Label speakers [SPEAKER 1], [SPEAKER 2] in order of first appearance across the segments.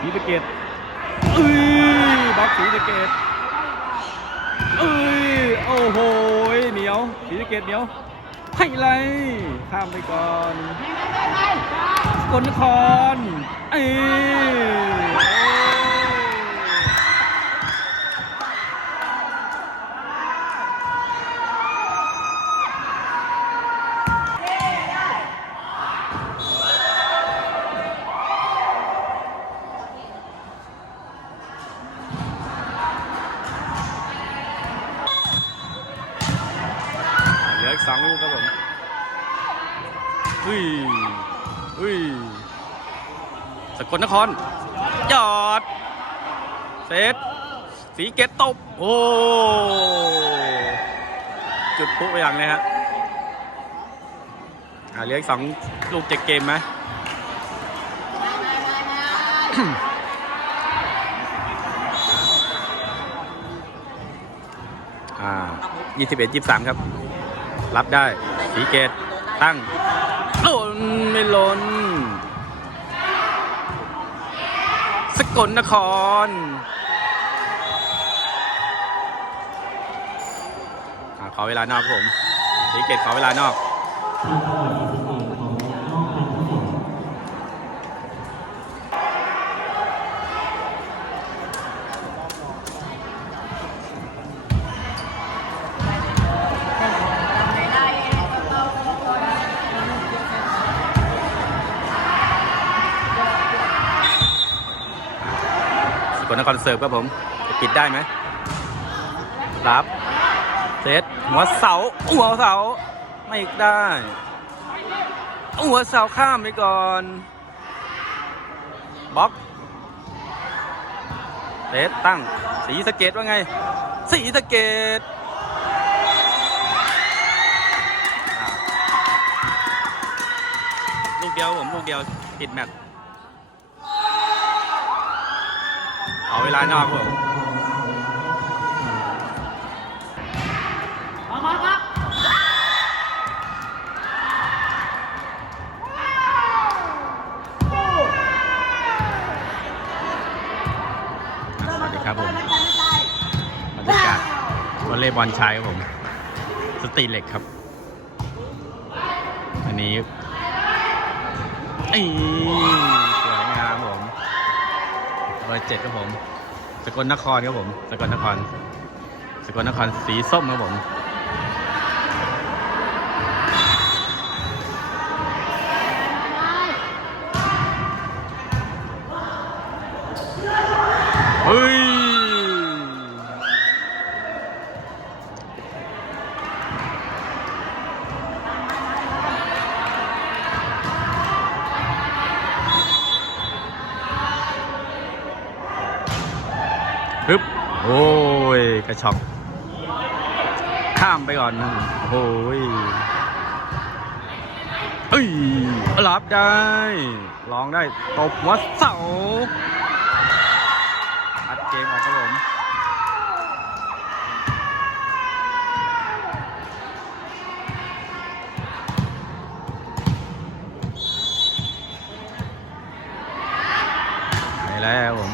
[SPEAKER 1] สีสะเกตเอ้ยบล็อกสีสะเกตเอ้ยโอ้โหเหนียวสีสะเกตเหนียวให้ไรข้ามไปก่อนสกลนครเอ้ยโอ้ย เหลืออีกสองลูกครับผมเฮ้ยเฮ้ย สกลนครยอดเซตสีเกตตบโอ้จุดพุไปอย่างเลยฮะอ่าเหลืออีกสองลูกเจ็ดเกมไหมอ่ายี่สิบเอ็ดยี่สามครับ รับได้ สีเกตตั้งหล่นไม่หล่น สกลนครขอเวลานอกผมสีเกตขอเวลานอก สกลนเสิร์ฟครับผม ปิดได้ไหมรับเซตหัวเสาหัวเสาไม่ได้หัวเสาข้ามไปก่อนบล็อกเซตตั้งสีสะเกตว่าไง สีสะเกตลูกเดียวผมลูกเดียวปิดแมตช์ เอาเวลานอกครับผมสวัสดีครับผมบรรยากาศวอลเลย์บอลชายครับผม สตรีเหล็กครับ อันนี้อีสวยงามผม เบอยเจ็ดครับผม สกลนครครับผม สกลนคร สกลนครสีส้มครับผม ปึ๊บโอ้ยกระชอกข้ามไปก่อนโอ้ยเอ้ยรับได้ลองได้ตบวัดเสาอัดเกมออกครับผม ไปแล้วผม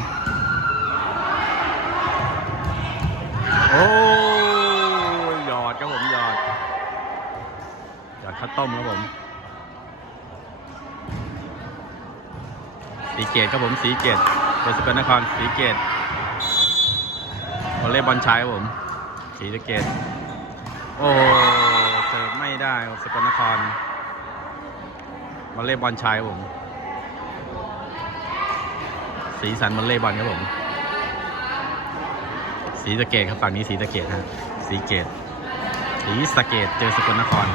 [SPEAKER 1] โอ้ยหยอดครับผมหยอด หยอดข้าวต้มครับผม สี เกตครับผมสีเกตเป็นสกลนครสีเกตวอลเลย์บอลชายผมสีสเกตโอ้เสิร์ฟไม่ได้สกลนครวอลเลย์บอลชายผมสีสันวอลเลย์บอลครับผมสีสเกตครับฝั่งนี้สีสเกตฮะสีเกตสีสเกตเจอสกลนคร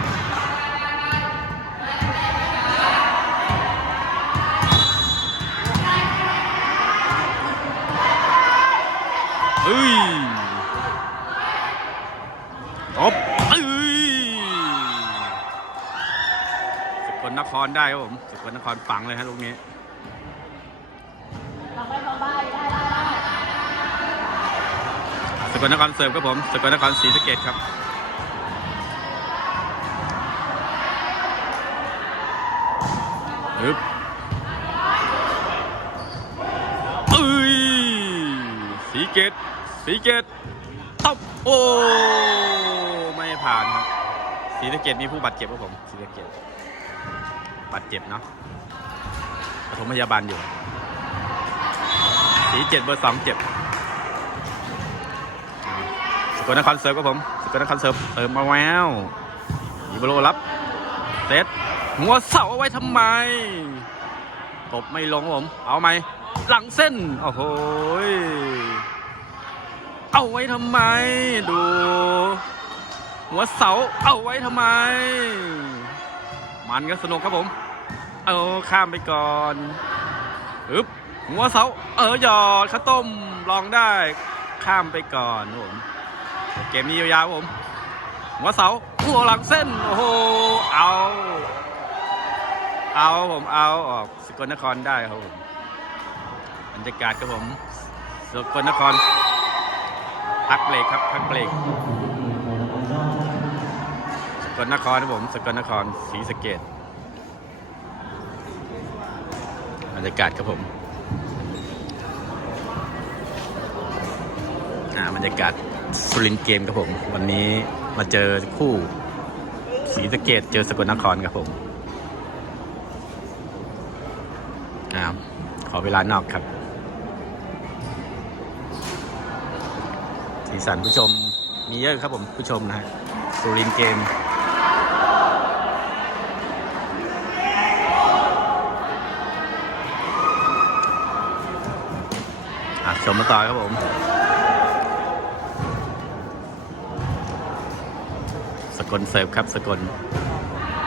[SPEAKER 1] เอ้ยตบเอ้ยสกลนครได้ครับผมสกลนครฝังเลยฮะลูกนี้สกลนครเสิร์ฟครับผมสกลนครศรีสะเกดครับฮึบเกต สีเกตตบโอ้ไม่ผ่านครับสีสะเกตมีผู้บาดเจ็บครับผมสีสะเกตบาดเจ็บเนาะปฐมพยาบาลอยู่ สีเจ็ดเบอร์สองเจ็บสกลนครเซิร์ฟครับผมสกลนครเซิร์ฟเติมมาแววอีโบโลรับเซตหัวเสาเอาไว้ทำไมตบไม่ลงครับผม เอาไหม หลังเส้น โอ้โห เอาไว้ทำไม ดู หัวเสาเอาไว้ทำไม มันก็สนุกครับผม เอาข้ามไปก่อนอึบหัวเสา เออหยอดข้าวต้มลองได้ ข้ามไปก่อนผม เกมนี้ยาวๆผม หัวเสาหัวหลังเส้น โอ้โห เอา เอาผมเอาออกสกลนครได้ครับผมบรรยากาศครับผมสกลนคร พักเบรกครับพักเบรกสกลนครครับผมสกลนครศรีสะเกดบรรยากาศครับผมอ่าบรรยากาศสุรินเกมครับผม วันนี้มาเจอคู่ศรีสะเกดเจอสกลนครครับผมอ่าขอเวลานอกครับ สีสันผู้ชมมีเยอะครับผมผู้ชมนะฮะสุรินเกมชมมาต่อครับผม สกลเสิร์ฟครับสกล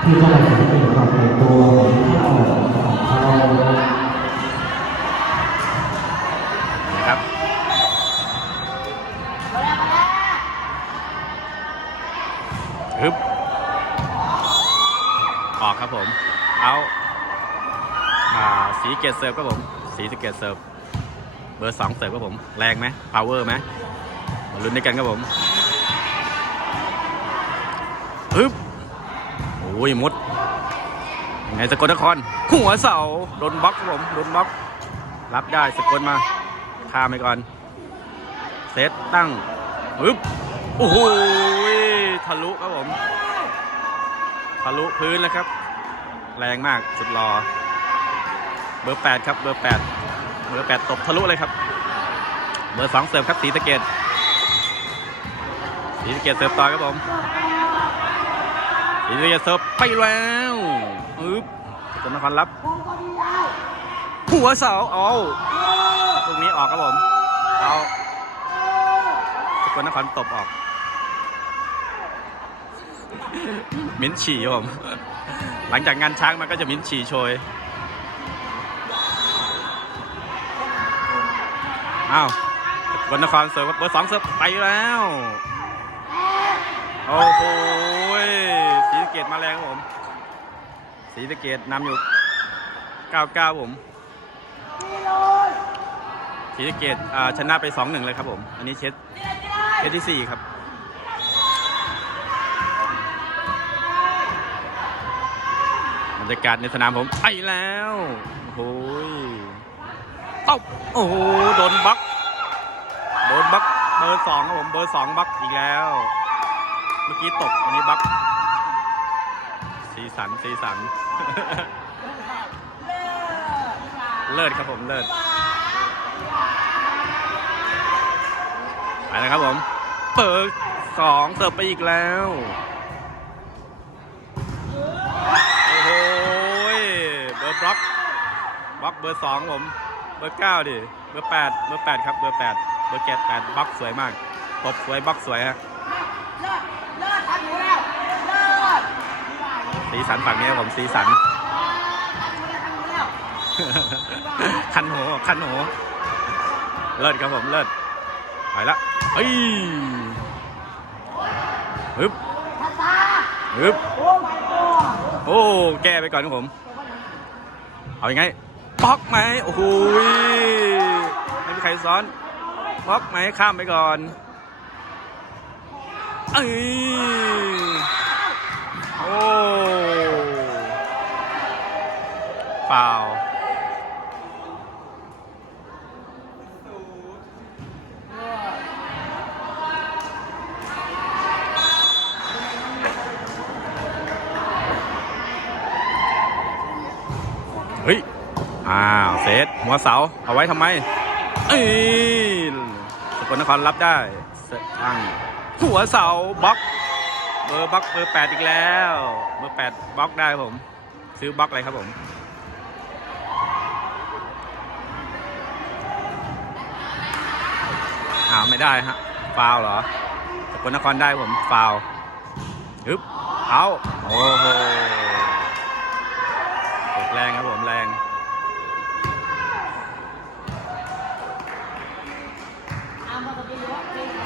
[SPEAKER 2] ที่เข้ามาเป็นความเป็นตัวของเข้าของเขา
[SPEAKER 1] นะครับออกครับผม เอาอ่าสี เกตเซิร์ฟครับผมสีสเกตเซิร์ฟเบอร์สองเสิร์ฟครับผม แรงไหมพาวเวอร์ไหมมาลุ้นด้วยกันครับผมฮึบโอ้ยมุดยังไงสกลนคร หัวเสาโดนบล็อกครับผมโดนบล็อก รับได้สกลมาข้ามไปก่อน เซตตั้งปึ๊บโอ้โหทะลุครับผม ทะลุพื้นแล้วครับ แรงมากสุดรอ บอร์8ครับเบอร์8เบอร์8ตบทะลุเลยครับ เบอร์2เสิร์ฟครับสีสะเกตสีสะเกตเสิร์ฟต่อครับผมสีสะเกตเสิร์ฟไปแล้วปึ๊บสกลนครรับหัวเสาเอาตรงนี้ออกครับผมเอาสกลนครตบออกมิ้นฉี่ครับผมหลังจากงานช้างมันก็จะมิ้นฉี่โชย อ้าวสกลนครเสิร์ฟเบอร์สองเสิร์ฟไปแล้ว โอ้โหสีสะเกตมาแรงครับผมสีสะเกตนำอยู่ 99 ผมศรีสะเกดอ่าชนะไป 2-1 เลยครับผม อันนี้เชสเชสที่ 4 ครับบรรยากาศในสนามผมไปแล้วโอ้โหยตบโอ้โหโดนบล็อกโดนบล็อกเบอร์สองครับผมเบอร์สองบล็อกอีกแล้ว เมื่อกี้ตบอันนี้บล็อกสีสันสีสัน เลิศครับผมเลิศไปแล้วครับผม เปิดสองเสิร์ฟไปอีกแล้วโอ้โหยเบอร์บล็อกบล็อกเบอร์สองผม เบอร์เก้าดิ เบอร์แปดเบอร์แปดครับ เบอร์แปดเบอร์แกแปดบล็อกสวยมาก ตบสวยบล็อกสวยฮะ
[SPEAKER 3] เลิศเลิศทำหนูแล้วเลิศ
[SPEAKER 1] สีสันฝั่งนี้ครับผมสีสัน
[SPEAKER 3] ทำหนูแล้ว
[SPEAKER 1] คันหูคันหูเลิศครับผมเลิศไปละเฮ้ยฮึบฮึบ
[SPEAKER 3] โอ้ my god
[SPEAKER 1] โอ้ แก้ไปก่อนครับผม เอาอยัางไง ป๊อกไหมโอ้โหยไม่มีใครซ้อนป๊อกไหมข้ามไปก่อนเอ้ยโอ้เปล่า เฮ้ย อ้าว เซต หัวเสาเอาไว้ทำไมเอ้ยสกลนครรับได้เซตตั้งหัวเสาบล็อกเบอร์บล็อกเบอร์แปดอีกแล้วเบอร์แปดบล็อกได้ครับผม ซื้อบล็อกอะไรครับผมอ้าไม่ได้ฮะฟาวเหรอสกลนครได้ผมฟาวล์ฮึบเอาโอ้โหแรงครับผมแรง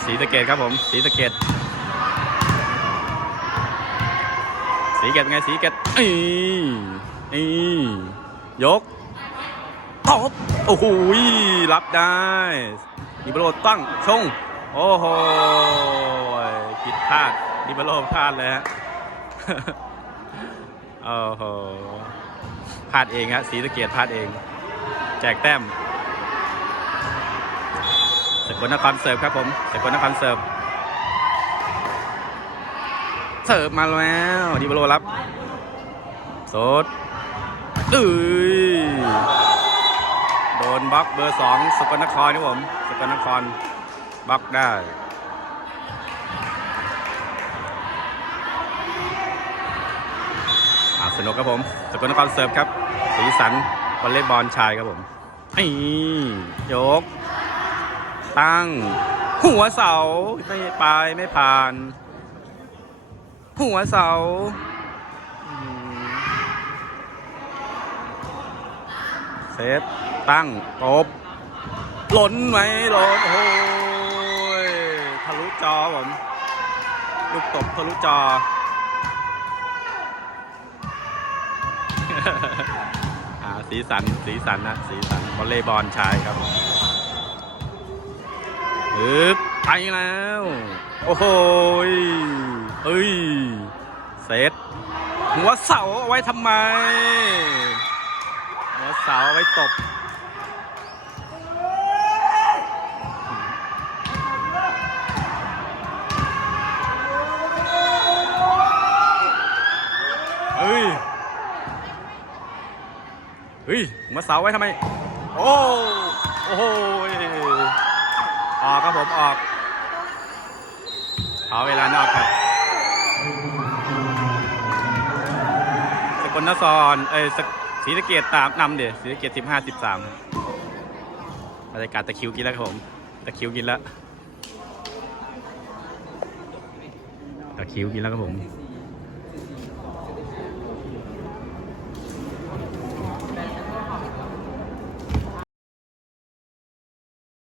[SPEAKER 1] สีสะเกตครับผม สีสะเกตสีเกตเป็นไงสีเกตอีอียกตบโอ้โหรับได้ดิบโรตั้งชง โอ้โหผิดพลาดดิบโรพลาดเลยฮะโอ้โหพลาดเองฮะสีสะเกตพลาดเอง แจกแต้ม กลนครเสิร์ฟครับผมสกลนครเสิร์ฟเสิร์ฟมาแล้วดิบโลรับโสดเอ้ยโดนบล็อกเบอร์สองสกลนครครับผมสกลนครบล็อกได้สนุกครับผมสกลนครเสิร์ฟครับ สีสันวอลเลย์บอลชายครับผมนี่ยก ตั้ง หัวเสาไม่ไปไม่ผ่าน หัวเสาเซตตั้งตบหล่นไหมหล่นโอ้ยทะลุจอผมลูกตบทะลุจออ่าสีสัน สีสันนะ สีสันวอลเลย์บอลชายครับผม ฮึบไปแล้ว โอ้โหยเอ้ยเซตหัวเสาเอาไว้ทำไม หัวเสาเอาไว้ตบเฮ้ย เฮ้ยหัวเสาไว้ทำไม โอ้ โอ้โห ออกครับผมออกขอเวลานอกครับ สกลนครเอ้ยสกศรีสะเกียดตามนำเดี๋ยวศรีสะเกียดสิบห้าสิบสามบรรยากาศตะคิวกินแล้วครับผม ตะคิวกินแล้ว ตะคิวกินแล้วครับผม